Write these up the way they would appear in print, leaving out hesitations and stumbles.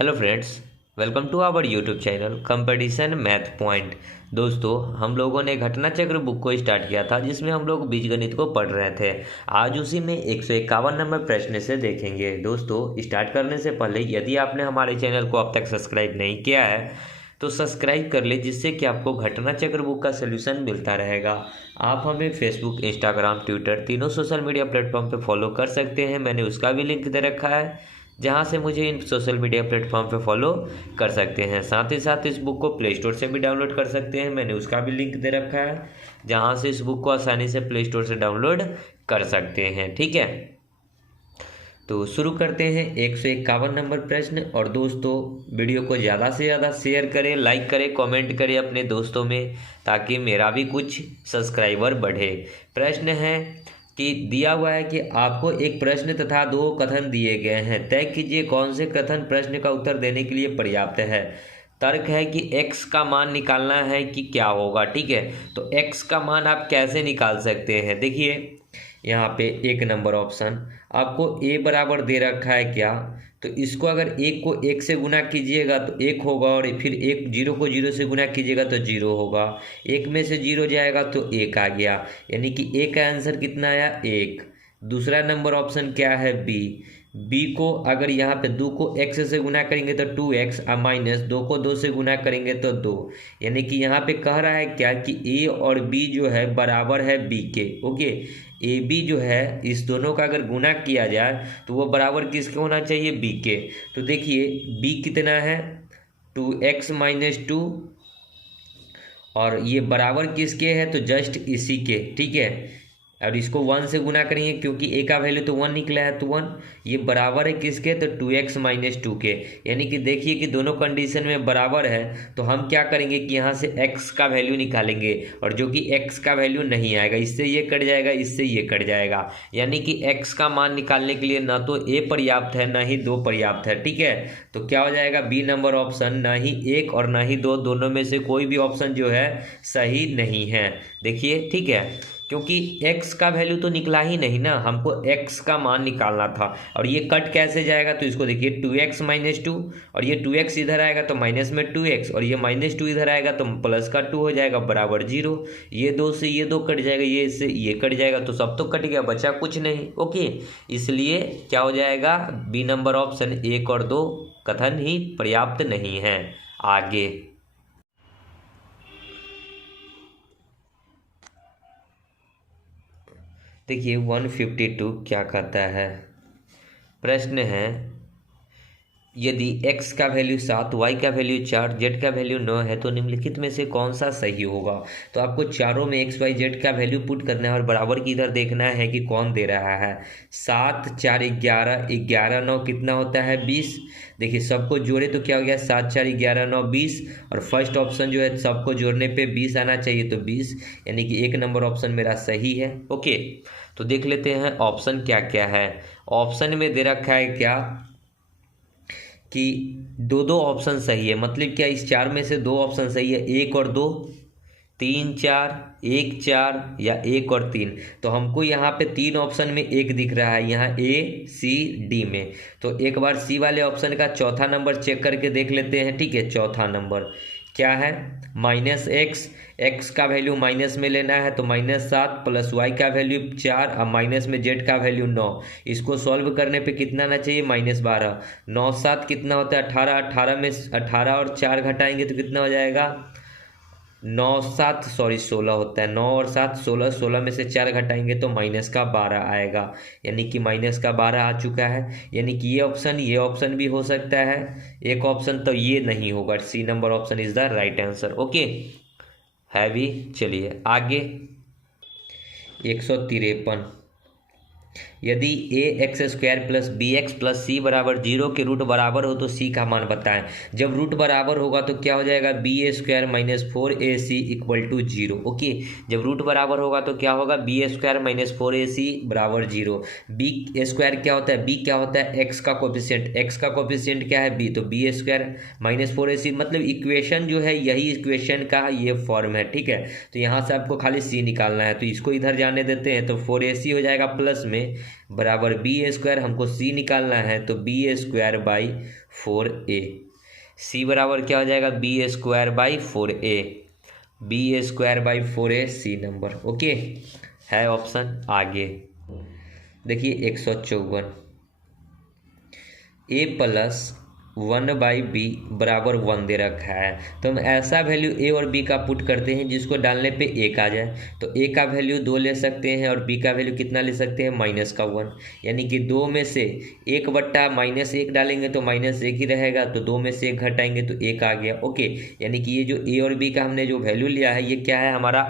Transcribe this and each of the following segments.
Hello friends, welcome to our YouTube channel competition math point. दोस्तों, हम लोगों ने घटना चक्र बुक को स्टार्ट किया था जिसमें हम लोग बीजगणित को पढ़ रहे थे। आज उसी में 151 नंबर प्रश्न से देखेंगे। दोस्तों, स्टार्ट करने से पहले यदि आपने हमारे चैनल को अब तक सब्सक्राइब नहीं किया है तो सब्सक्राइब कर ले, जिससे कि आपको घटना चक्र बुक का सोल्यूशन मिलता रहेगा। आप हमें फेसबुक, इंस्टाग्राम, ट्विटर तीनों सोशल मीडिया प्लेटफॉर्म पे फॉलो कर सकते हैं। मैंने उसका भी लिंक दे रखा है, जहां से मुझे इन सोशल मीडिया प्लेटफॉर्म पे फॉलो कर सकते हैं। साथ ही साथ इस बुक को प्ले स्टोर से भी डाउनलोड कर सकते हैं। मैंने उसका भी लिंक दे रखा है, जहां से इस बुक को आसानी से प्ले स्टोर से डाउनलोड कर सकते हैं। ठीक है, तो शुरू करते हैं 151 नंबर प्रश्न। और दोस्तों, वीडियो को ज़्यादा से ज़्यादा शेयर करें, लाइक करें, कमेंट करें अपने दोस्तों में, ताकि मेरा भी कुछ सब्सक्राइबर बढ़े। प्रश्न है कि दिया हुआ है कि आपको एक प्रश्न तथा दो कथन दिए गए हैं। तय कीजिए कौन से कथन प्रश्न का उत्तर देने के लिए पर्याप्त है। तर्क है कि x का मान निकालना है कि क्या होगा। ठीक है, तो x का मान आप कैसे निकाल सकते हैं। देखिए, यहाँ पे एक नंबर ऑप्शन आपको a बराबर दे रखा है क्या, तो इसको अगर एक को एक से गुना कीजिएगा तो एक होगा, और फिर एक जीरो को जीरो से गुना कीजिएगा तो जीरो होगा। एक में से जीरो जाएगा तो एक आ गया, यानी कि ए का आंसर कितना आया, एक। दूसरा नंबर ऑप्शन क्या है, बी को अगर यहाँ पे दो को x से गुना करेंगे तो 2x, और माइनस दो को दो से गुना करेंगे तो 2। यानी कि यहाँ पे कह रहा है क्या कि a और b जो है बराबर है b के। ओके, ए बी जो है इस दोनों का अगर गुना किया जाए तो वो बराबर किसके होना चाहिए, b के। तो देखिए b कितना है, 2x माइनस 2, और ये बराबर किसके है, तो जस्ट इसी के। ठीक है, और इसको 1 से गुना करेंगे क्योंकि a का वैल्यू तो 1 निकला है, तो 1 ये बराबर है किसके, तो 2x माइनस 2 के। यानी कि देखिए कि दोनों कंडीशन में बराबर है, तो हम क्या करेंगे कि यहाँ से x का वैल्यू निकालेंगे, और जो कि x का वैल्यू नहीं आएगा, इससे ये कट जाएगा, इससे ये कट जाएगा। यानी कि x का मान निकालने के लिए ना तो a पर्याप्त है ना ही 2 पर्याप्त है। ठीक है, तो क्या हो जाएगा, बी नंबर ऑप्शन, ना ही 1 और ना ही 2, दोनों में से कोई भी ऑप्शन जो है सही नहीं है। देखिए, ठीक है, क्योंकि x का वैल्यू तो निकला ही नहीं ना, हमको x का मान निकालना था। और ये कट कैसे जाएगा, तो इसको देखिए 2x माइनस 2, और ये 2x इधर आएगा तो माइनस में 2x, और ये माइनस 2 इधर आएगा तो प्लस का 2 हो जाएगा बराबर 0। ये दो से ये दो कट जाएगा, ये से ये कट जाएगा, तो सब तो कट गया, बचा कुछ नहीं। ओके, इसलिए क्या हो जाएगा, बी नंबर ऑप्शन, 1 और 2 कथन ही पर्याप्त नहीं है। आगे देखिए 152 क्या कहता है। प्रश्न है, यदि x का वैल्यू 7, y का वैल्यू 4, z का वैल्यू 9 है तो निम्नलिखित में से कौन सा सही होगा। तो आपको चारों में x, y, z का वैल्यू पुट करना है और बराबर की इधर देखना है कि कौन दे रहा है। 7 4 11, 11 9 कितना होता है, 20। देखिए सबको जोड़े तो क्या हो गया, 7 4 11 9 20, और फर्स्ट ऑप्शन जो है सबको जोड़ने पे 20 आना चाहिए, तो 20, यानी कि एक नंबर ऑप्शन मेरा सही है। ओके, तो देख लेते हैं ऑप्शन क्या क्या है। ऑप्शन में दे रखा है क्या कि दो दो ऑप्शन सही है, मतलब क्या, इस चार में से दो ऑप्शन सही है, 1 और 2, 3 4, 1 4, या 1 और 3। तो हमको यहाँ पे 3 ऑप्शन में 1 दिख रहा है, यहाँ A C D में। तो एक बार सी वाले ऑप्शन का चौथा नंबर चेक करके देख लेते हैं। ठीक है, चौथा नंबर क्या है, माइनस एक्स, एक्स का वैल्यू माइनस में लेना है, तो -7 प्लस वाई का वैल्यू 4 और माइनस में जेड का वैल्यू 9। इसको सॉल्व करने पे कितना आना चाहिए, -12। 9 7 कितना होता है, 18, 18 में 18 और 4 घटाएंगे तो कितना हो जाएगा, 9 7 सॉरी 16 होता है, 9 और 7 16, 16 में से 4 घटाएंगे तो -12 आएगा, यानी कि -12 आ चुका है। यानी कि ये ऑप्शन भी हो सकता है, एक ऑप्शन तो ये नहीं होगा, C number option is the right answer. Okay, है भी। चलिए आगे 153, यदि a x square plus b x plus c बराबर 0 के रूट बराबर हो तो सी का मान बताएं। जब रूट बराबर होगा तो क्या हो जाएगा, B A square minus 4ac equal to 0। Okay, जब रूट बराबर होगा तो क्या होगा, B A square minus 4ac बराबर 0। बी स्क्वायर क्या होता है, बी क्या होता है, एक्स का कोफिशिएंट, एक्स का कोफिशिएंट क्या है, बी, तो B A square minus 4ac, मतलब इक्वेशन जो है यही इक्वेशन का ये फॉर्म है। ठीक है, तो यहाँ से आपको खाली सी निकालना है, तो इसको इधर जाने देते हैं, तो 4ac हो जाएगा प्लस में, बराबर बी स्क्वायर, हमको सी निकालना है तो बी स्क्वायर बाई 4a। सी बराबर क्या हो जाएगा, B square by 4a, B square by 4a C number. Okay है ऑप्शन। आगे देखिए 154, ए प्लस 1/b बराबर 1 दे रखा है, तो हम ऐसा वैल्यू ए और बी का पुट करते हैं जिसको डालने पे 1 आ जाए। तो ए का वैल्यू 2 ले सकते हैं और बी का वैल्यू कितना ले सकते हैं, -1, यानी कि 2 में से 1/-1 डालेंगे तो -1 ही रहेगा, तो 2 में से 1 घटाएंगे तो 1 आ गया। ओके, यानी कि ये जो ए और बी का हमने जो वैल्यू लिया है ये क्या है, हमारा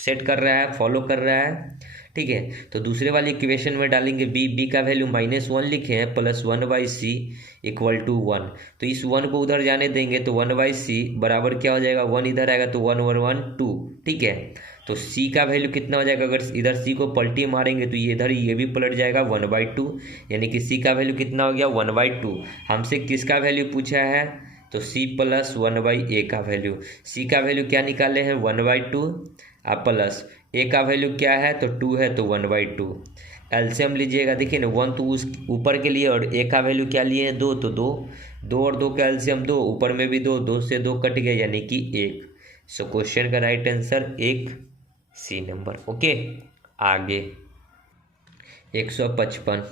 सेट कर रहा है, फॉलो कर रहा है। ठीक है, तो दूसरे वाले इक्वेशन में डालेंगे बी का वैल्यू -1 लिखे हैं, प्लस 1/c इक्वल टू 1, तो इस 1 को उधर जाने देंगे तो 1/c बराबर क्या हो जाएगा, 1 इधर आएगा तो 1/1 2। ठीक है, तो c का वैल्यू कितना हो जाएगा, अगर इधर c को पलटी मारेंगे तो ये इधर ये भी पलट जाएगा 1/2, यानी कि c का वैल्यू कितना हो गया 1/2। हमसे किसका वैल्यू पूछा है, तो c प्लस 1/a का वैल्यू, c का वैल्यू क्या निकाले हैं 1/2 प्लस a का वैल्यू क्या है तो 2 है तो 1/2। एलसीएम लीजिएगा, देखिए ना 1 तो उस ऊपर के लिए और a का वैल्यू क्या लिए हैं 2, तो 2 और 2 का एलसीएम 2, ऊपर में भी 2 से 2 कट गया यानी कि 1। सो क्वेश्चन का right answer 1 C number. Okay आगे 155,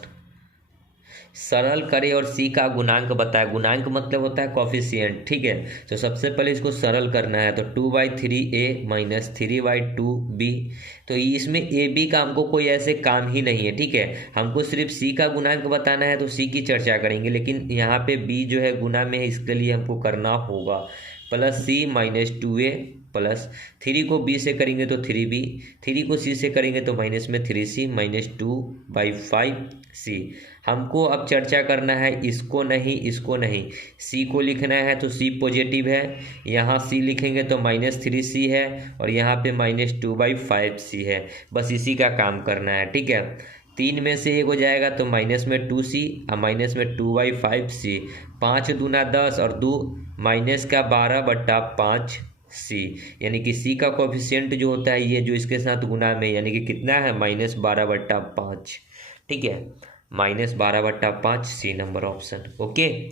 सरल करे और सी का गुणांक बताए। गुणांक मतलब होता है कॉफिशिएंट। ठीक है, तो सबसे पहले इसको सरल करना है तो 2/3a माइनस 3/2b, तो इसमें ए बी का हमको कोई ऐसे काम ही नहीं है। ठीक है, हमको सिर्फ सी का गुणांक बताना है तो सी की चर्चा करेंगे, लेकिन यहाँ पे बी जो है गुना में है, इसके लिए हमको करना होगा प्लस सी माइनस 2a प्लस 3 को b से करेंगे तो 3b, 3 को c से करेंगे तो माइनस में 3c माइनस 2/5c। हमको अब चर्चा करना है इसको नहीं, c को लिखना है तो c पॉजिटिव है, यहाँ c लिखेंगे तो -3c है और यहाँ पे -2/5c है, बस इसी का काम करना है। ठीक है, 3 में से 1 हो जाएगा तो माइनस में 2c और माइनस में 2/5c, 5 दूना 10 और 2 माइनस का 12/5c, यानी कि c का कोफिशिएंट जो होता है ये जो इसके साथ गुना में, यानी कि कितना है -12/5। ठीक है, -12/5 सी नंबर ऑप्शन। ओके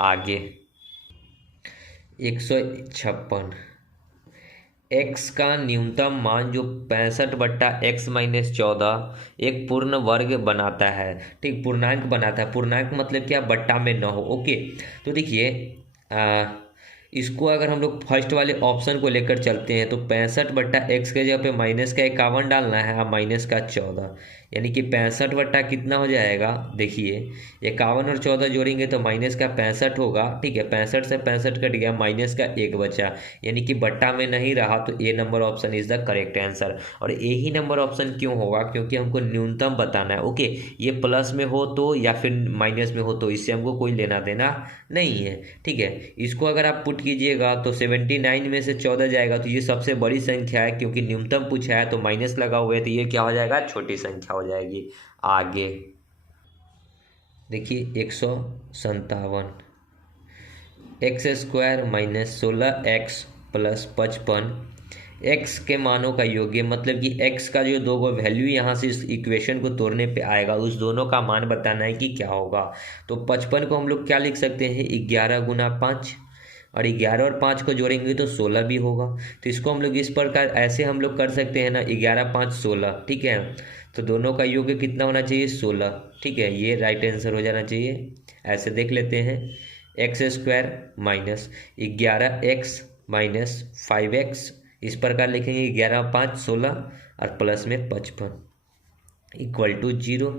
आगे 156, x का न्यूनतम मान जो 65/x-14 एक पूर्ण वर्ग बनाता है। ठीक, पूर्णांक बनाता है, पूर्णांक मतलब क्या, बट्टा में न हो। ओके, तो देखिए इसको अगर हम लोग फर्स्ट वाले ऑप्शन को लेकर चलते हैं तो 65/x के जगह पे माइनस का 51 डालना है और माइनस का 14, यानी कि 65 कितना हो जाएगा, देखिए 51 और 14 जोड़ेंगे तो माइनस का 65 होगा। ठीक है, 65 से 65 कट गया, माइनस का 1 बचा, यानी कि बट्टा में नहीं रहा, तो A number option is the correct answer. और ए ही नंबर ऑप्शन क्यों होगा, क्योंकि हमको न्यूनतम बताना है। ओके, ये प्लस में हो तो या फिर माइनस में हो तो इससे हमको कोई लेना देना नहीं है। ठीक है, इसको अगर आप पुट कीजिएगा तो 79 में से 14 जाएगा तो ये सबसे बड़ी संख्या है, क्योंकि न्यूनतम पूछा है तो माइनस लगा हुआ है, तो ये क्या हो जाएगा, छोटी संख्या हो जाएगी। आगे देखिए 157, x² minus 16x plus 55 x के मानों का योग्य, मतलब कि x का जो दो वैल्यू यहाँ से इस इक्वेशन को तोड़ने पे आएगा उस दोनों का मान बताना है कि क्या होगा। तो 55 को हम लोग क्या लिख सकते हैं, 11 गुना 5, और 11 और 5 को जोड़ेंगे तो 16 भी होगा। तो इसको हम लोग इस प्रकार ऐसे हम लोग कर सकते हैं ना, 11 5 16। ठीक है, तो दोनों का योग कितना होना चाहिए, 16। ठीक है, ये राइट आंसर हो जाना चाहिए। ऐसे देख लेते हैं, x² minus 11x minus 5x, इस प्रकार लिखेंगे 11 5 16 और प्लस में 55 इक्वल टू 0।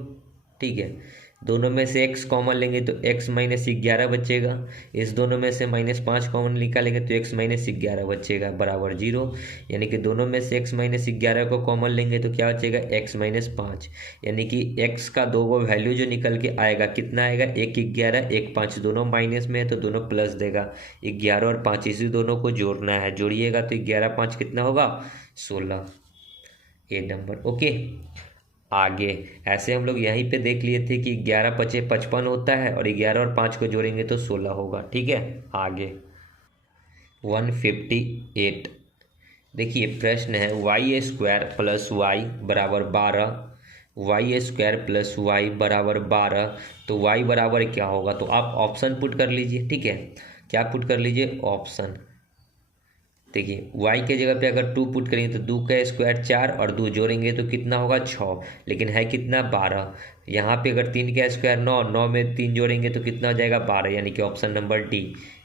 ठीक है, दोनों में से x कॉमन लेंगे तो x माइनस 11 बचेगा, इस दोनों में से -5 कॉमन निकालेंगे तो x माइनस 11 बचेगा बराबर 0, यानी कि दोनों में से x माइनस 11 को कॉमन लेंगे तो क्या बचेगा, x माइनस 5, यानी कि x का दो वैल्यू जो निकल के आएगा कितना आएगा, 1 11 1 5, दोनों माइनस में है तो दोनों प्लस देगा, 11 और 5 इसी दोनों को जोड़ना है, जोड़िएगा तो 11 5 कितना होगा, 16, ए नंबर। ओके आगे ऐसे हम लोग यहीं पे देख लिए थे कि 11 5 55 होता है और 11 और 5 को जोड़ेंगे तो 16 होगा। ठीक है, आगे 158, देखिए प्रश्न है y² प्लस y बराबर 12 वाई स्क्वायर प्लस वाई बराबर 12, तो वाई बराबर क्या होगा, तो आप ऑप्शन पुट कर लीजिए। ठीक है, क्या पुट कर लीजिए, ऑप्शन। देखिए y के जगह पे अगर 2 पुट करेंगे तो 2 का स्क्वायर 4 और 2 जोड़ेंगे तो कितना होगा 6, लेकिन है कितना 12। यहाँ पे अगर 3 का स्क्वायर 9, 9 में 3 जोड़ेंगे तो कितना हो जाएगा 12, यानी कि ऑप्शन नंबर डी।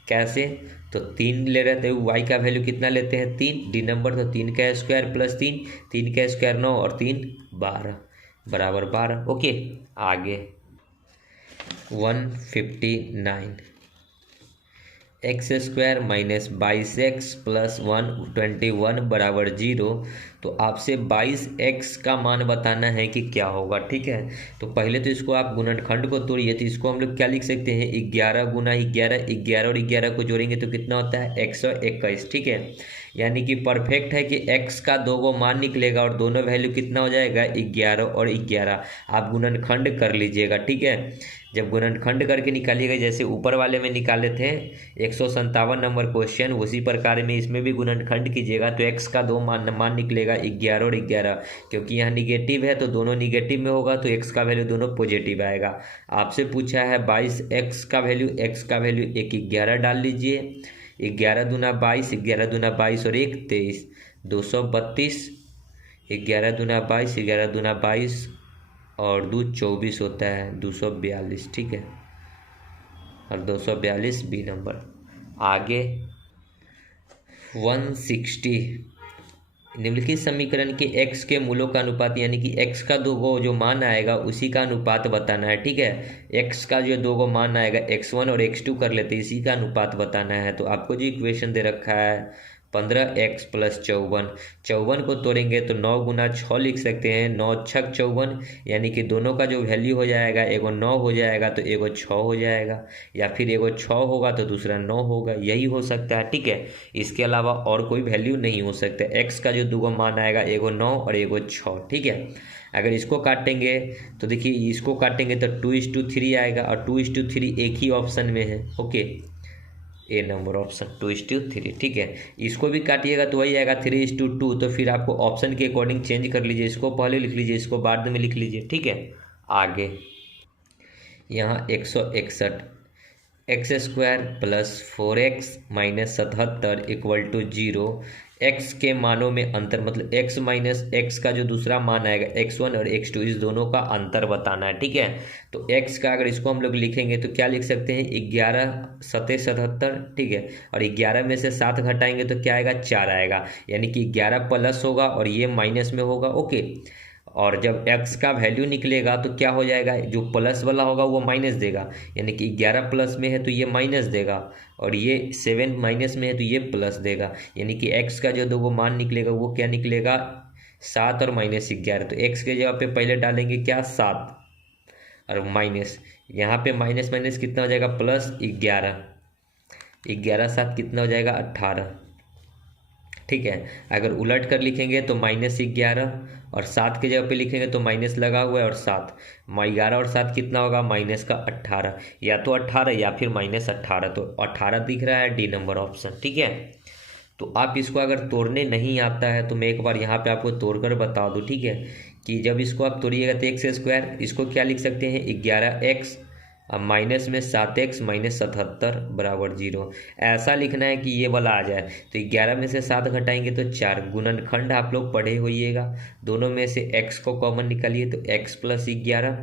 कैसे, तो 3 ले रहे थे, y का वैल्यू कितना लेते हैं 3, डी नंबर, तो 3 का स्क्वायर प्लस 3, 3 का स्क्वायर 9 और 3 12 बराबर 12। ओके, आगे 159, x square minus 22x plus 121 बराबर 0। तो आपसे 22x का मान बताना है कि क्या होगा। ठीक है, तो पहले तो इसको आप गुणनखंड को तोड़िए, तो इसको हम लोग क्या लिख सकते हैं, 11 गुना 11, 11 और 11 को जोड़ेंगे तो कितना होता है 121। ठीक है, यानी कि परफेक्ट है कि x का दो गो मान निकलेगा और दोनों वैल्यू कितना हो जाएगा 11 और 11। आप गुणनखंड कर लीजिएगा। ठीक है, जब गुणनखंड करके निकालिएगा, जैसे ऊपर वाले में निकाले थे 157 नंबर क्वेश्चन, उसी प्रकार में इसमें भी गुणनखंड कीजिएगा तो x का दो मान निकलेगा 11 और 11। क्योंकि यहाँ निगेटिव है तो दोनों निगेटिव में होगा तो x का वैल्यू दोनों पॉजिटिव आएगा। आपसे पूछा है 22x का वैल्यू, x का वैल्यू एक 11 डाल लीजिए, 11 दूना 22, 11 दूना 22 और 1 23, 232, 11 दूना 22, 11 दूना 22 और 2 24 होता है 242। ठीक है, और 242 बी नंबर। आगे 160, निम्नलिखित समीकरण के x के मूलों का अनुपात, यानी कि x का दो गो जो मान आएगा उसी का अनुपात बताना है। ठीक है, x का जो दो गो मान आएगा x1 और x2 कर लेते हैं, इसी का अनुपात बताना है। तो आपको जो इक्वेशन दे रखा है 15x प्लस 54, 54 को तोड़ेंगे तो 9 गुना 6 लिख सकते हैं, 9 छक 54, यानी कि दोनों का जो वैल्यू हो जाएगा, एगो 9 हो जाएगा तो एगो 6 हो जाएगा, या फिर एगो 6 होगा तो दूसरा 9 होगा, यही हो सकता है। ठीक है, इसके अलावा और कोई वैल्यू नहीं हो सकता। x का जो दो मान आएगा एगो 9 और एगो 6। ठीक है, अगर इसको काटेंगे तो देखिए इसको काटेंगे तो 2:3 आएगा और 2:3 एक ही ऑप्शन में है। ओके, ए नंबर ऑप्शन 2:3। ठीक है, इसको भी काटिएगा तो वही आएगा 3:2, तो फिर आपको ऑप्शन के अकॉर्डिंग चेंज कर लीजिए, इसको पहले लिख लीजिए, इसको बाद में लिख लीजिए। ठीक है, आगे यहाँ 161, X square plus 4x minus 77 equal to 0। x के मानों में अंतर, मतलब x माइनस x का जो दूसरा मान आएगा x1 और x2, इस दोनों का अंतर बताना है। ठीक है, तो x का अगर इसको हम लोग लिखेंगे तो क्या लिख सकते हैं 11 सतह 77। ठीक है, और 11 में से 7 घटाएंगे तो क्या आएगा 4 आएगा, यानी कि 11 प्लस होगा और ये माइनस में होगा। ओके, और जब x का वैल्यू निकलेगा तो क्या हो जाएगा, जो प्लस वाला होगा वो माइनस देगा, यानी कि 11 प्लस में है तो ये माइनस देगा, और ये 7 माइनस में है तो ये प्लस देगा, यानी कि x का जो दो मान निकलेगा वो क्या निकलेगा 7 और माइनस 11। तो x के जगह पे पहले डालेंगे क्या 7 और माइनस, यहाँ पे माइनस माइनस कितना हो जाएगा प्लस 11, 11 7 कितना हो जाएगा 18। ठीक है, अगर उलट कर लिखेंगे तो -11 और 7 के जगह पे लिखेंगे तो माइनस लगा हुआ है और 7, 11 और 7 कितना होगा माइनस का 18, या तो 18 या फिर -18, तो 18 दिख रहा है डी नंबर ऑप्शन। ठीक है, तो आप इसको अगर तोड़ने नहीं आता है तो मैं एक बार यहाँ पे आपको तोड़कर बता दूँ। ठीक है, कि जब इसको आप तोड़िएगा तो एक्स स्क्वायर, इसको क्या लिख सकते हैं 11x, अब माइनस में 7x माइनस 77 बराबर 0, ऐसा लिखना है कि ये वाला आ जाए। तो 11 में से 7 घटाएंगे तो 4, गुणनखंड आप लोग पढ़े होइएगा, दोनों में से x को कॉमन निकालिए तो x प्लस 11,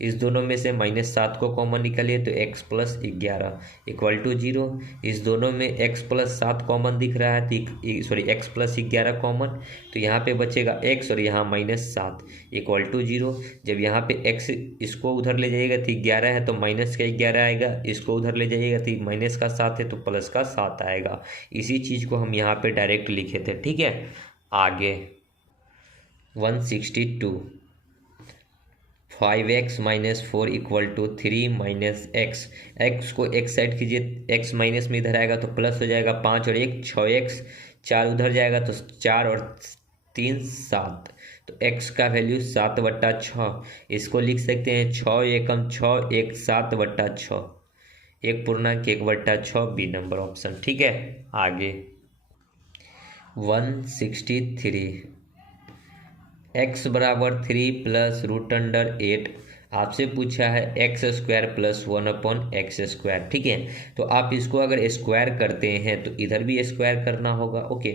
इस दोनों में से -7 को कॉमन निकालिए तो x प्लस 11 इक्वल टू 0, इस दोनों में x प्लस 7 कॉमन दिख रहा है तो सॉरी x प्लस 11 कॉमन, तो यहाँ पे बचेगा x और यहाँ -7 इक्वल टू 0। जब यहाँ पे x इसको उधर ले जाइएगा तो 11 है तो माइनस का 11 आएगा, इसको उधर ले जाइएगा तो माइनस का 7 है तो प्लस का 7 आएगा। इसी चीज़ को हम यहाँ पे डायरेक्ट लिखे थे। ठीक है, आगे 162, 5x minus 4 equal to 3 minus X, X को एक साइड कीजिए, x माइनस में इधर आएगा तो प्लस हो जाएगा 5 और 1 6x, 4 उधर जाएगा तो 4 और 3 7, तो x का वैल्यू 7/6, इसको लिख सकते हैं 6 एकम 6 1 7/6, 1 पूर्णांक 1/6 बी नंबर ऑप्शन। ठीक है, आगे 163, x बराबर 3 प्लस रूट अंडर 8। आपसे पूछा है एक्स स्क्वायर प्लस 1/x²। ठीक है, तो आप इसको अगर स्क्वायर करते हैं तो इधर भी स्क्वायर करना होगा। ओके,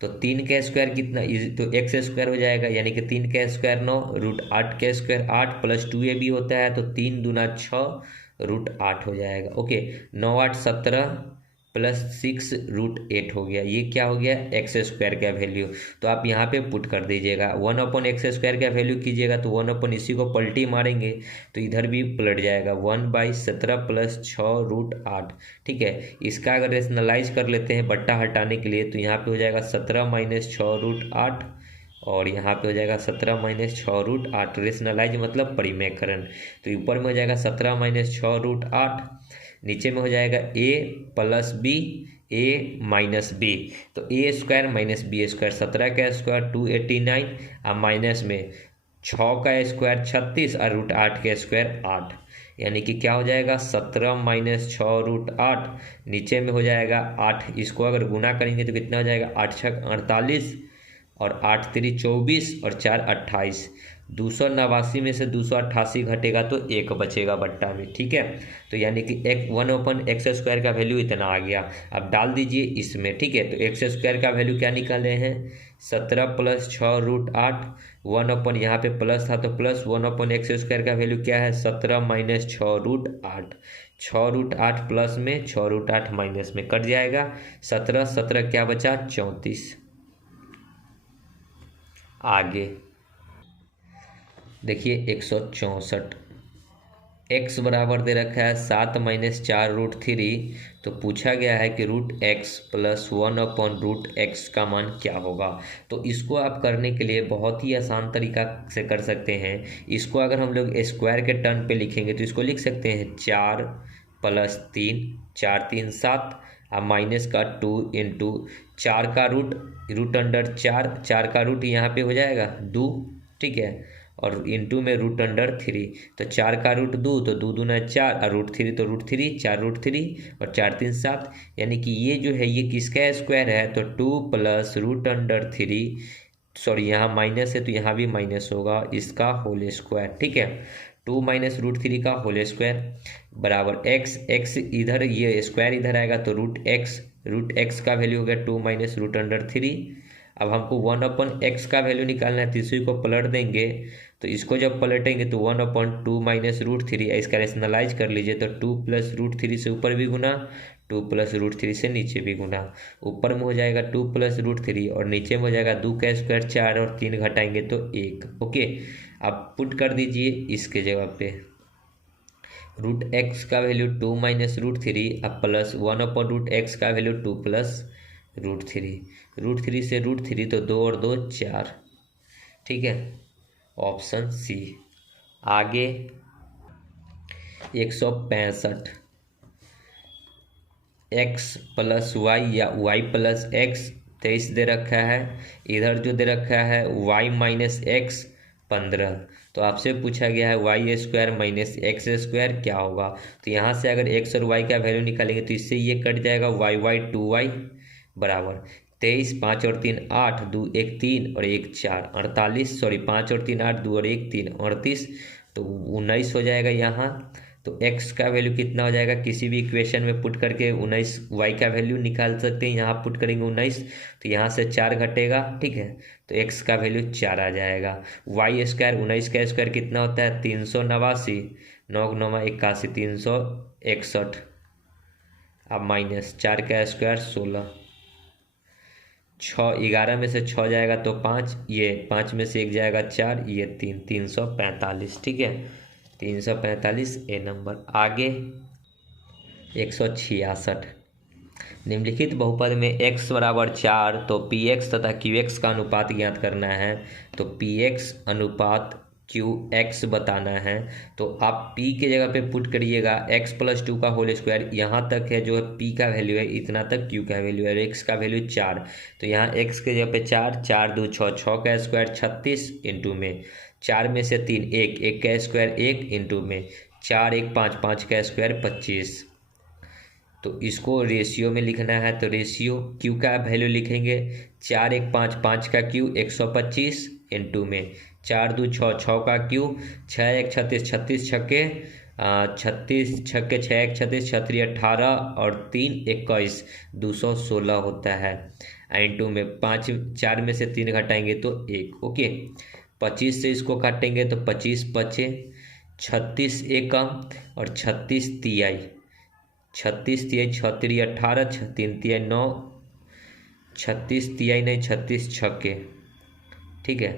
तो 3 का स्क्वायर कितना, तो एक्स स्क्वायर हो जाएगा, यानी कि 3 का स्क्वायर 9, रूट 8 का स्क्वायर 8 प्लस 2a भी होता है, तो 3 दूना 6 रूट 8 हो जाएगा। ओके, 9 8 17 प्लस 6 रूट 8 हो गया। ये क्या हो गया, एक्स स्क्वायर का वैल्यू। तो आप यहाँ पे पुट कर दीजिएगा, 1/x² का वैल्यू कीजिएगा तो 1/ इसी को पलटी मारेंगे तो इधर भी पलट जाएगा, 1/17 प्लस 6 रूट 8। ठीक है, इसका अगर रेशनलाइज कर लेते हैं बट्टा हटाने के लिए तो यहाँ पे हो जाएगा 17 - 6 रूट 8 और यहाँ पे हो जाएगा 17 - 6 रूट 8। रेशनलाइज मतलब परिमेयकरण, तो ऊपर में हो जाएगा 17 - 6 रूट 8, नीचे में हो जाएगा a plus B a minus B, तो a² माइनस b², 17 का स्क्वायर 289 और माइनस में 6 का स्क्वायर 36 और रूट 8 का स्क्वायर 8, यानी कि क्या हो जाएगा 17 - 6 रूट 8, नीचे में हो जाएगा 8। इसको अगर गुना करेंगे तो कितना हो जाएगा, 8 6 48 और 8 3 24 और 4 28। 289 में से 288 घटेगा तो 1 बचेगा बट्टा में। ठीक है, तो यानी कि 1/x² का वैल्यू इतना आ गया। अब डाल दीजिए इसमें। ठीक है, तो x² का वैल्यू क्या निकाले हैं, 17 प्लस 6 रूट 8, 1/ यहाँ पे प्लस था तो प्लस 1/x² का वैल्यू क्या है, 17 - 6 रूट 8। 6 रूट 8 प्लस में 6 रूट 8 माइनस में कट जाएगा, 17 17 क्या बचा, 34। आगे देखिए 164, x बराबर दे रखा है 7 - 4 रूट 3, तो पूछा गया है कि रूट x प्लस 1/√x का मान क्या होगा। तो इसको आप करने के लिए बहुत ही आसान तरीका से कर सकते हैं। इसको अगर हम लोग स्क्वायर के टर्म पे लिखेंगे तो इसको लिख सकते हैं 4 + 3, 4 3 7 और माइनस का 2 इंटू 4 का रूट अंडर 4, 4 का रूट यहाँ पे हो जाएगा 2। ठीक है, और इंटू में रूट अंडर 3, तो 4 का रूट 2 तो 2 दूना 4 और रूट 3 तो रूट 3, 4 रूट 3 और 4 3 7, यानी कि ये जो है ये किसका स्क्वायर है, तो 2 प्लस रूट अंडर 3, सॉरी यहाँ माइनस है तो यहाँ भी माइनस होगा, इसका होल स्क्वायर। ठीक है, 2 - √3 का होल स्क्वायर बराबर x इधर, ये स्क्वायर इधर आएगा तो रूट एक्स का वैल्यू हो गया 2 - रूट अंडर 3। अब हमको 1/x का वैल्यू निकालना है, तो इसी को पलट देंगे, तो इसको जब पलटेंगे तो 1/2 - √3, इसका रेशनलाइज कर लीजिए तो 2 + √3 से ऊपर भी गुना, 2 + √3 से नीचे भी गुना। ऊपर में हो जाएगा 2 + √3 और नीचे में हो जाएगा 2 का स्क्वायर 4 और 3 घटाएंगे तो 1। ओके, अब पुट कर दीजिए इसके जगह पे, रूट एक्स का वैल्यू 2 - √3 अब प्लस 1/√x का वैल्यू 2 + √3 से √3 तो 2 और 2 4। ठीक है, ऑप्शन सी। आगे 165, x + y या y + x 23 दे रखा है, इधर जो दे रखा है y - x 15, तो आपसे पूछा गया है y² - x² क्या होगा। तो यहाँ से अगर x और y का वैल्यू निकालेंगे तो इससे ये कट जाएगा, y 2y बराबर 23, 5 और 3 8, 2 1 3 और 1 4, 48, सॉरी 5 और 3 8, 2 और 1 3, 38, तो 19 हो जाएगा यहाँ। तो x का वैल्यू कितना हो जाएगा, किसी भी इक्वेशन में पुट करके 19 y का वैल्यू निकाल सकते हैं। यहाँ पुट करेंगे 19 तो यहाँ से 4 घटेगा। ठीक है, तो x का वैल्यू 4 आ जाएगा। y² 19 का स्क्वायर कितना होता है, 389, 9 9 81, 361। अब माइनस 4 का स्क्वायर 16, 6 11 में से 6 जाएगा तो 5, ये 5 में से 1 जाएगा 4, ये 3, 345। ठीक है, 345 ए नंबर। आगे 166, निम्नलिखित बहुपद में x बराबर 4 तो px तथा qx का अनुपात ज्ञात करना है। तो px अनुपात qx बताना है, तो आप p के जगह पे पुट करिएगा x + 2 का होल स्क्वायर, यहाँ तक है जो p का वैल्यू है, इतना तक q का वैल्यू है, x का वैल्यू 4, तो यहाँ x के जगह पे 4, 4 2 6, 6 का स्क्वायर 36 इंटू में 4 में से 3 1, 1 का स्क्वायर 1 इंटू में 4 1 5, 5 का स्क्वायर 25, तो इसको रेशियो में लिखना है, तो रेशियो क्यू का वैल्यू लिखेंगे 4 1 5 5 का क्यू 125 इनटू में 4 2 6 6 का क्यू 6 1 36 36 छक्के 36 छक्के 6 1 36 छत्री 18 और 3 21 216 होता है। इनटू में 5 4 में से 3 घटाएंगे तो 1। ओके 25 से इसको काटेंगे तो 25 बचे 36 एकम और 36 तिहाई 36 तिहाई 6 18 3 तिहाई 9 36 तिहाई नहीं 36 छक्के, ठीक है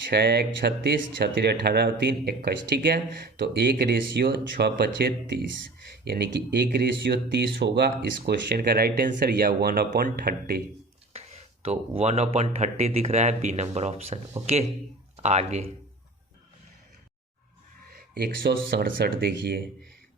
6 1 36 36 18 और 3 21, ठीक है। तो 1 रेशियो 6 बचे 30, यानी कि 1 रेशियो 30 होगा इस क्वेश्चन का राइट आंसर, या 1/30। तो 1/30 दिख रहा है बी नंबर ऑप्शन। ओके आगे 167 देखिए,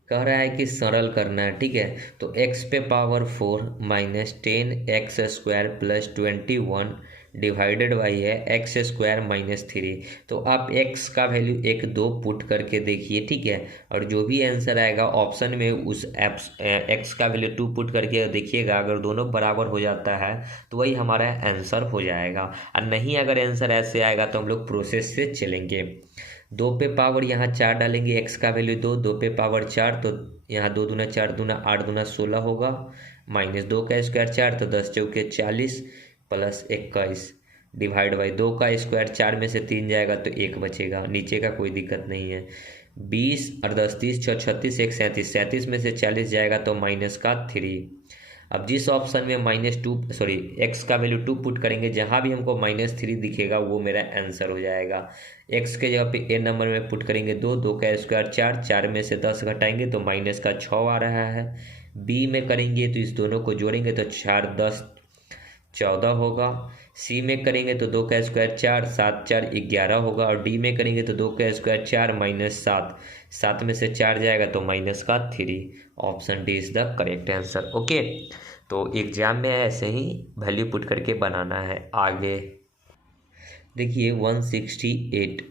कह रहा है कि सरल करना है, ठीक है। तो x पे power 4 minus 10x² plus 21 divided by है x² माइनस 3। तो आप x का वैल्यू 1 2 पुट करके देखिए, ठीक है। और जो भी आंसर आएगा ऑप्शन में उस x का वैल्यू 2 पुट करके देखिएगा, अगर दोनों बराबर हो जाता है तो वही हमारा आंसर हो जाएगा। और नहीं अगर आंसर ऐसे आएगा तो हम लोग प्रोसेस से चलेंगे। 2 पे पावर यहाँ 4 डालेंगे, x का वैल्यू 2, 2 पे पावर 4 तो यहाँ 2 दूना 4 दूना 8 दूना 16 होगा, माइनस 2 का स्क्वायर 4 तो 10 चौके 40 प्लस 21 डिवाइड बाई 2 का स्क्वायर 4 में से 3 जाएगा तो 1 बचेगा, नीचे का कोई दिक्कत नहीं है। 20 और 10 30 6 36 1 37, 37 में से 40 जाएगा तो माइनस का 3। अब जिस ऑप्शन में x का वैल्यू 2 पुट करेंगे, जहाँ भी हमको -3 दिखेगा वो मेरा आंसर हो जाएगा। x के जगह पे a नंबर में पुट करेंगे 2, 2 का स्क्वायर 4, 4 में से 10 घटाएंगे तो माइनस का 6 आ रहा है। b में करेंगे तो इस दोनों को जोड़ेंगे तो 4 10 14 होगा। सी में करेंगे तो 2 का स्क्वायर 4 7 4 11 होगा। और डी में करेंगे तो 2 का स्क्वायर 4 माइनस 7, 7 में से 4 जाएगा तो माइनस का 3। Option D is the correct answer. Okay तो एग्जाम में ऐसे ही वैल्यू पुट करके बनाना है। आगे देखिए 168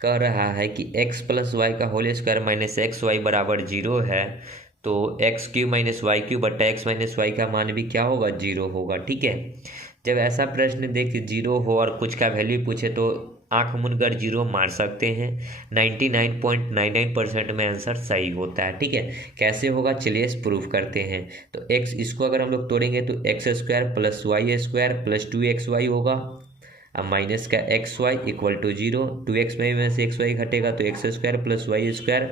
कह रहा है कि x प्लस वाई का whole square minus X Y बराबर 0 है, तो X cube minus Y cube बट्टा एक्स माइनस वाई का मान भी क्या होगा 0 होगा, ठीक है। जब ऐसा प्रश्न देख 0 हो और कुछ का वैल्यू पूछे तो आंख मूंदकर 0 मार सकते हैं। 99.99% में आंसर सही होता है, ठीक है। कैसे होगा चलिए इस प्रूफ करते हैं। तो x इसको अगर हम लोग तोड़ेंगे तो x² plus y² plus 2xy होगा। अब माइनस का xy इक्वल टू 0, 2x में से xy घटेगा तो x² प्लस y²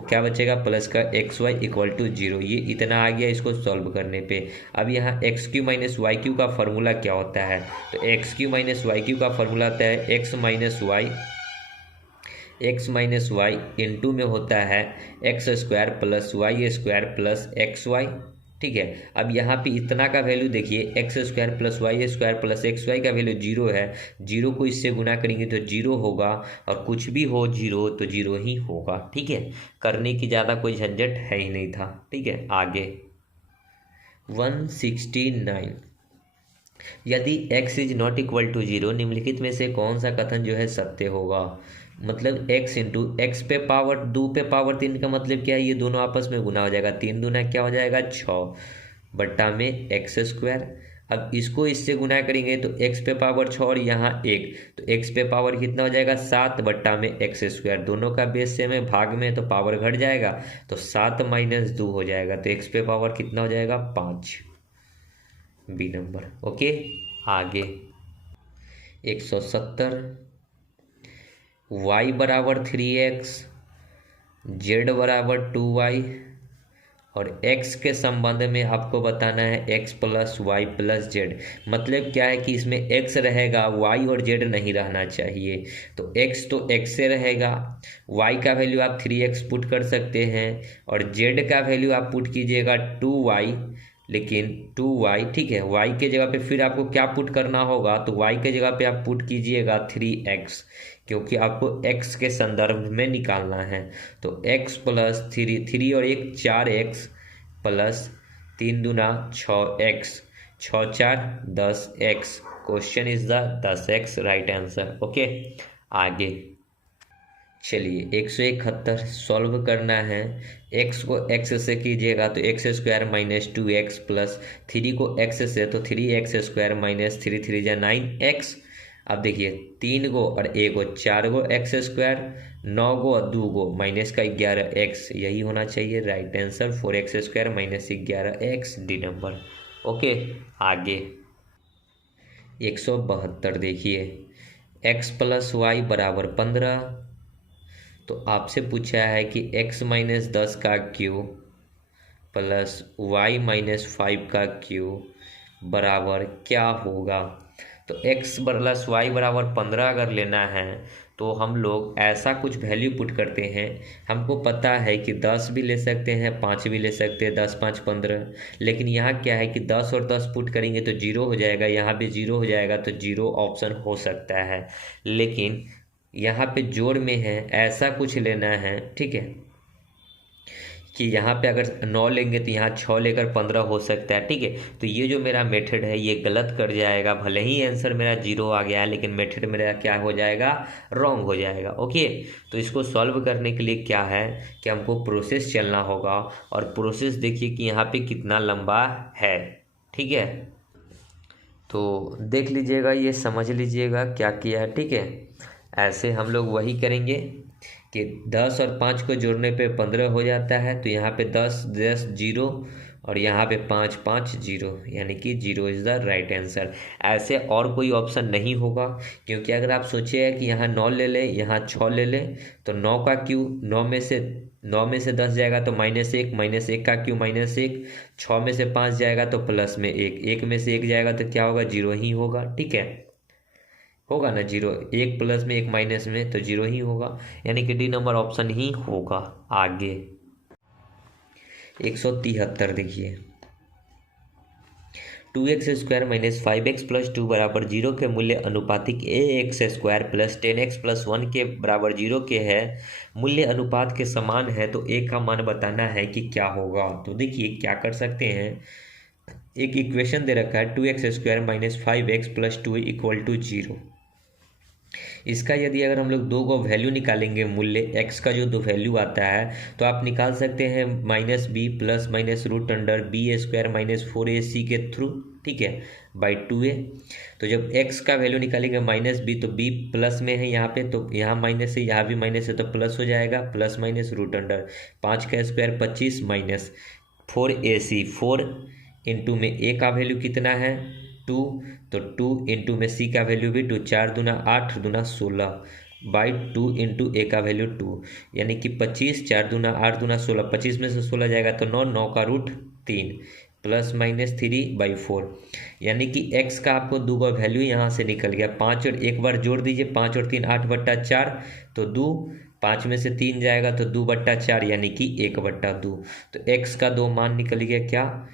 क्या बचेगा प्लस का xy इक्वल टू 0। ये इतना आ गया इसको सॉल्व करने पे। अब यहाँ x³ माइनस वाई क्यू का फॉर्मूला क्या होता है, तो x³ माइनस वाई क्यू का फॉर्मूला होता है x माइनस वाई इंटू में होता है x² plus y² plus xy, ठीक है। अब यहाँ पे इतना का वैल्यू देखिए x² plus y² plus xy का वैल्यू 0 है, 0 को इससे गुना करेंगे तो 0 होगा, और कुछ भी हो 0 तो 0 ही होगा, ठीक है। करने की ज़्यादा कोई झंझट है ही नहीं था, ठीक है। आगे 169 यदि x is not equal to 0 निम्नलिखित में से कौन सा कथन जो है सत्य होगा। मतलब x इंटू एक्स पे पावर 2 पे पावर 3 का मतलब क्या है, ये दोनों आपस में गुना हो जाएगा, 3 दूना क्या हो जाएगा 6 बट्टा में x²। अब इसको इससे गुना करेंगे तो x पे पावर 6 और यहाँ 1, तो x पे पावर कितना हो जाएगा 7 बट्टा में x²। दोनों का बेस सेम है, भाग में तो पावर घट जाएगा तो 7 माइनस 2 हो जाएगा, तो x पे पावर कितना हो जाएगा 5, बी नंबर। ओके आगे 170 y बराबर 3x, z बराबर 2y और x के संबंध में आपको बताना है x plus Y plus Z. मतलब क्या है कि इसमें x रहेगा y और z नहीं रहना चाहिए, तो x तो x से रहेगा, y का वैल्यू आप 3x पुट कर सकते हैं और z का वैल्यू आप पुट कीजिएगा 2y, लेकिन 2y, ठीक है। y के जगह पे फिर आपको क्या पुट करना होगा, तो y के जगह पे आप पुट कीजिएगा 3x, क्योंकि आपको x के संदर्भ में निकालना है। तो x प्लस 3 और 1 4x प्लस 3 दूना 6x, 6 4 10x। Question is the 10x right answer. Okay आगे चलिए 171 सॉल्व करना है। एक्स को एक्स से कीजिएगा तो x square minus 2x plus 3 को एक्स से तो 3x स्क्वायर माइनस 3 3 जा 9x। अब देखिए 3 गो और 1 गो 4 गो एक्स स्क्वायर, 9 गो और 2 गो माइनस का 11x, यही होना चाहिए right answer. 4x square minus 11x D number. Okay आगे 172 देखिए x प्लस वाई बराबर 15। तो आपसे पूछा है कि x माइनस 10 का क्यूब प्लस वाई माइनस 5 का क्यूब बराबर क्या होगा। तो x प्लस वाई बराबर 15 अगर लेना है तो हम लोग ऐसा कुछ वैल्यू पुट करते हैं। हमको पता है कि 10 भी ले सकते हैं, 5 भी ले सकते हैं, 10 5 15। लेकिन यहाँ क्या है कि 10 और 10 पुट करेंगे तो 0 हो जाएगा, यहाँ भी 0 हो जाएगा, तो 0 ऑप्शन हो सकता है। लेकिन यहाँ पे जोड़ में है, ऐसा कुछ लेना है, ठीक है, कि यहाँ पे अगर 9 लेंगे तो यहाँ 6 लेकर 15 हो सकता है, ठीक है। तो ये जो मेरा मेथड है ये गलत कर जाएगा, भले ही आंसर मेरा 0 आ गया है लेकिन मेथड मेरा क्या हो जाएगा, रॉन्ग हो जाएगा। ओके, तो इसको सॉल्व करने के लिए क्या है कि हमको प्रोसेस चलना होगा, और प्रोसेस देखिए कि यहाँ पे कितना लंबा है, ठीक है। तो देख लीजिएगा, ये समझ लीजिएगा क्या किया है, ठीक है। ऐसे हम लोग वही करेंगे कि 10 और 5 को जोड़ने पे 15 हो जाता है। तो यहाँ पे 10 10 0 और यहाँ पे 5 5 0, यानी कि 0 इज़ द राइट आंसर। ऐसे और कोई ऑप्शन नहीं होगा, क्योंकि अगर आप सोचिए कि यहाँ 9 ले लें, यहाँ 6 ले लें, तो 9 का क्यूब 9 में से 10 जाएगा तो माइनस एक का क्यूब -1, 6 में से 5 जाएगा तो प्लस में 1, 1 में से 1 जाएगा तो क्या होगा, 0 ही होगा, ठीक है, होगा ना 0। 1 प्लस में 1 माइनस में तो 0 ही होगा, यानी कि डी नंबर ऑप्शन ही होगा। आगे 173 देखिए 2x square minus 5x plus 2 बराबर 0 के मूल्य अनुपातिक ax square plus 10x plus 1 के बराबर 0 के है, मूल्य अनुपात के समान है, तो a का मान बताना है कि क्या होगा। तो देखिए क्या कर सकते हैं, एक इक्वेशन दे रखा है 2x square minus 5x plus 2 equal to 0। इसका यदि अगर हम लोग दो को वैल्यू निकालेंगे, मूल्य x का जो दो वैल्यू आता है, तो आप निकाल सकते हैं -b plus minus root under B square minus 4ac के थ्रू, ठीक है, बाई 2a। तो जब x का वैल्यू निकालेंगे -b, तो b प्लस में है यहाँ पे, तो यहाँ माइनस है, यहाँ भी माइनस है, तो प्लस हो जाएगा, प्लस माइनस रूट अंडर 5 का स्क्वायर 25 माइनस 4ac, 4 इंटू में a का वैल्यू कितना है 2, तो 2 इंटू में c का वैल्यू भी 2, 4 दूना 8 दूना 16 बाई 2 इंटू a का वैल्यू 2, यानी कि 25, 4 दूना 8 दूना 16, 25 में से 16 जाएगा तो 9, 9 का रूट 3 प्लस माइनस 3/4, यानी कि x का आपको दो का वैल्यू यहाँ से निकल गया। 5 और 1 बार जोड़ दीजिए, 5 और 3 8/4, तो 2, 5 में से 3 जाएगा तो 2/4, यानी कि 1/2। तो x का दो मान निकल गया क्या,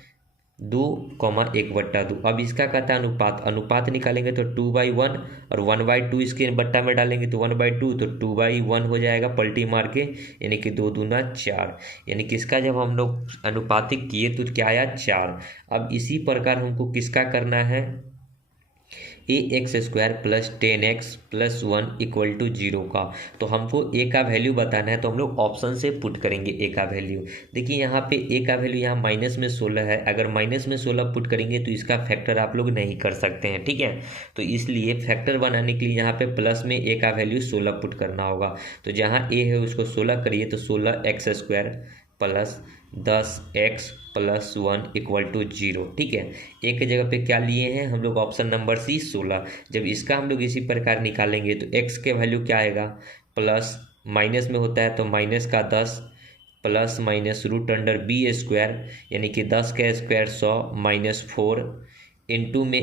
2, 1/2। अब इसका कहता है अनुपात निकालेंगे तो 2/1 और 1/2 इसके बट्टा में डालेंगे तो 1/2, तो 2/1 हो जाएगा पलटी मार के, यानी कि 2 दूना 4, यानी कि इसका जब हम लोग अनुपातिक किए तो क्या आया 4। अब इसी प्रकार हमको किसका करना है, ax square plus 10x plus 1 equal to 0 का। तो हमको a का वैल्यू बताना है, तो हम लोग ऑप्शन से पुट करेंगे a का वैल्यू। देखिए यहाँ पे a का वैल्यू यहाँ माइनस में 16 है, अगर माइनस में 16 पुट करेंगे तो इसका फैक्टर आप लोग नहीं कर सकते हैं, ठीक है। तो इसलिए फैक्टर बनाने के लिए यहाँ पे प्लस में a का वैल्यू 16 पुट करना होगा। तो जहाँ a है उसको 16 करिए तो 16x square plus 10x plus 1 equal to 0, ठीक है। एक की जगह पे क्या लिए हैं हम लोग, ऑप्शन नंबर सी 16। जब इसका हम लोग इसी प्रकार निकालेंगे तो x के वैल्यू क्या आएगा, प्लस माइनस में होता है तो माइनस का 10 plus minus root under B square, यानी कि 10 का स्क्वायर 100 माइनस 4 इंटू में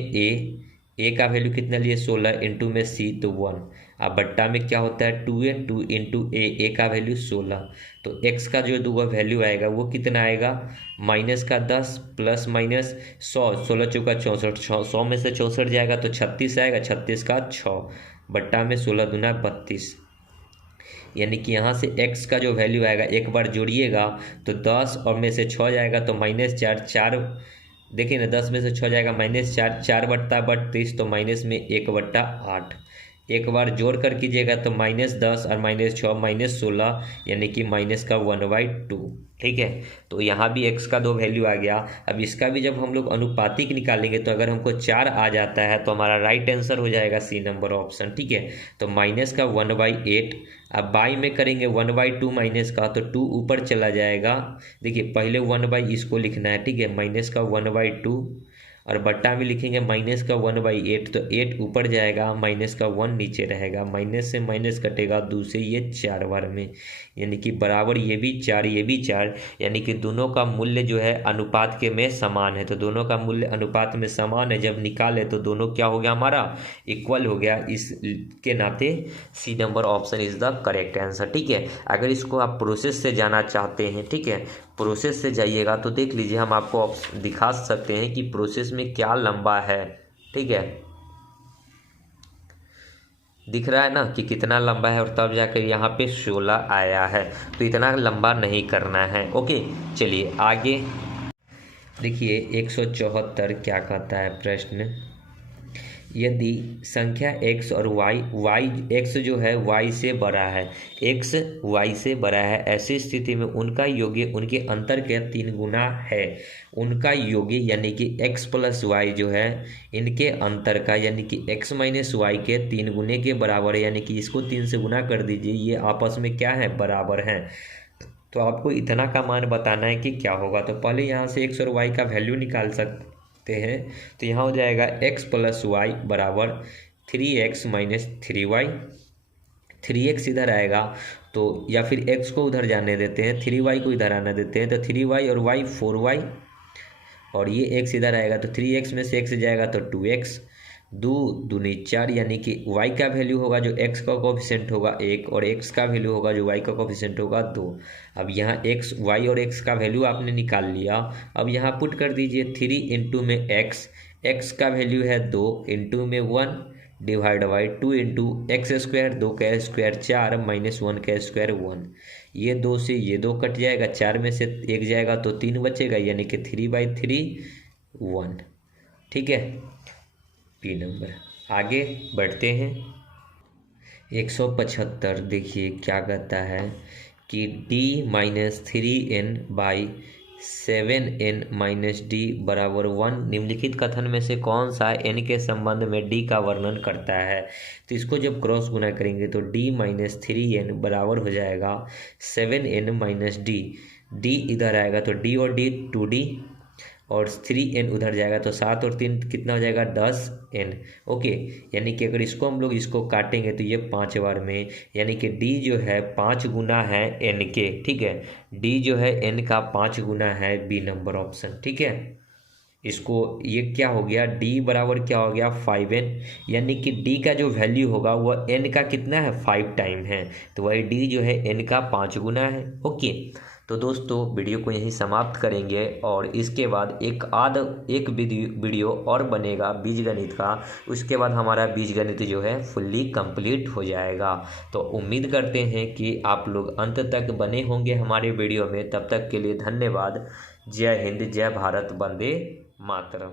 a का वैल्यू कितना लिए 16 इंटू में c तो 1। अब बट्टा में क्या होता है 2a, 2 इंटू a का वैल्यू 16। तो x का जो दूसरा वैल्यू आएगा वो कितना आएगा, माइनस का 10 प्लस माइनस 100, 16 चौका 64, 100 में से 64 जाएगा तो 36 आएगा, 36 का 6 बट्टा में 16 दूना 32, यानी कि यहाँ से x का जो वैल्यू आएगा एक बार जोड़िएगा तो 10 और में से 6 जाएगा तो -4, 4 देखिए ना 10 में से 6 जाएगा -4, 4/32 तो माइनस में 1/8, एक बार जोड़ कर कीजिएगा तो -10 और -6 -16 यानी कि माइनस का 1/2। ठीक है, तो यहाँ भी x का 2 वैल्यू आ गया। अब इसका भी जब हम लोग अनुपातिक निकालेंगे तो अगर हमको 4 आ जाता है तो हमारा राइट आंसर हो जाएगा सी नंबर ऑप्शन। ठीक है, तो माइनस का 1/8। अब बाई में करेंगे 1/2 माइनस का, तो 2 ऊपर चला जाएगा। देखिए पहले 1 इसको लिखना है। ठीक है, माइनस का 1/2 और बट्टा में लिखेंगे माइनस का 1/8, तो 8 ऊपर जाएगा, माइनस का 1 नीचे रहेगा, माइनस से माइनस कटेगा 2 से, ये 4 बार में, यानी कि बराबर ये भी 4 ये भी 4, यानी कि दोनों का मूल्य जो है अनुपात के में समान है। तो दोनों का मूल्य अनुपात में समान है, जब निकाले तो दोनों क्या हो गया हमारा इक्वल हो गया। इसके नाते C number option is the correct answer. ठीक है, अगर इसको आप प्रोसेस से जाना चाहते हैं, ठीक है, प्रोसेस से जाइएगा तो देख लीजिए हम आपको दिखा सकते हैं कि प्रोसेस में क्या लंबा है। ठीक है, दिख रहा है ना कि कितना लंबा है, और तब जाकर यहाँ पे 16 आया है। तो इतना लंबा नहीं करना है। ओके, चलिए आगे देखिए 174 क्या कहता है प्रश्न। यदि संख्या x और y x जो है y से बड़ा है, x y से बड़ा है, ऐसी स्थिति में उनका योग्य उनके अंतर के 3 गुना है। उनका योग्य यानी कि x प्लस वाई जो है इनके अंतर का यानी कि x माइनस वाई के 3 गुने के बराबर है, यानी कि इसको 3 से गुना कर दीजिए, ये आपस में क्या है बराबर हैं। तो आपको इतना का मान बताना है कि क्या होगा। तो पहले यहाँ से x और y का वैल्यू निकाल सकते हैं। तो यहाँ हो जाएगा x प्लस वाई बराबर 3x माइनस 3y। 3x इधर आएगा तो, या फिर x को उधर जाने देते हैं, 3y को इधर आने देते हैं, तो 3y और y 4y, और ये x इधर आएगा तो 3x में से x जाएगा तो 2x, 2 दूनी 4, यानी कि y का वैल्यू होगा जो x का कोफिशिएंट होगा 1, और x का वैल्यू होगा जो y का कोफिशिएंट होगा 2। अब यहाँ x y और x का वैल्यू आपने निकाल लिया। अब यहाँ पुट कर दीजिए 3 इंटू में x का वैल्यू है 2 इंटू में 1 divide by 2 into x square, 2 का स्क्वायर 4 माइनस 1 का स्क्वायर 1, ये 2 से ये 2 कट जाएगा, 4 में से 1 जाएगा तो 3 बचेगा, यानी कि 3/3 1। ठीक है, पी नंबर। आगे बढ़ते हैं 175। देखिए क्या कहता है कि d minus 3n by 7n minus D बराबर 1 निम्नलिखित कथन में से कौन सा n के संबंध में d का वर्णन करता है। तो इसको जब क्रॉस गुना करेंगे तो d माइनस 3n बराबर हो जाएगा 7n माइनस डी इधर आएगा तो d और d 2d, और 3n उधर जाएगा तो 7 और 3 कितना हो जाएगा 10n। ओके, यानी कि अगर इसको हम लोग इसको काटेंगे तो ये 5 बार में, यानी कि d जो है 5 गुना है n के। ठीक है, d जो है n का 5 गुना है, बी नंबर ऑप्शन। ठीक है, इसको ये क्या हो गया d बराबर क्या हो गया 5n, यानी कि d का जो वैल्यू होगा वह n का कितना है 5 टाइम है, तो वही d जो है n का 5 गुना है। ओके, तो दोस्तों वीडियो को यहीं समाप्त करेंगे, और इसके बाद एक वीडियो और बनेगा बीजगणित का। उसके बाद हमारा बीजगणित जो है फुल्ली कंप्लीट हो जाएगा। तो उम्मीद करते हैं कि आप लोग अंत तक बने होंगे हमारे वीडियो में। तब तक के लिए धन्यवाद। जय हिंद, जय भारत, वंदे मातरम।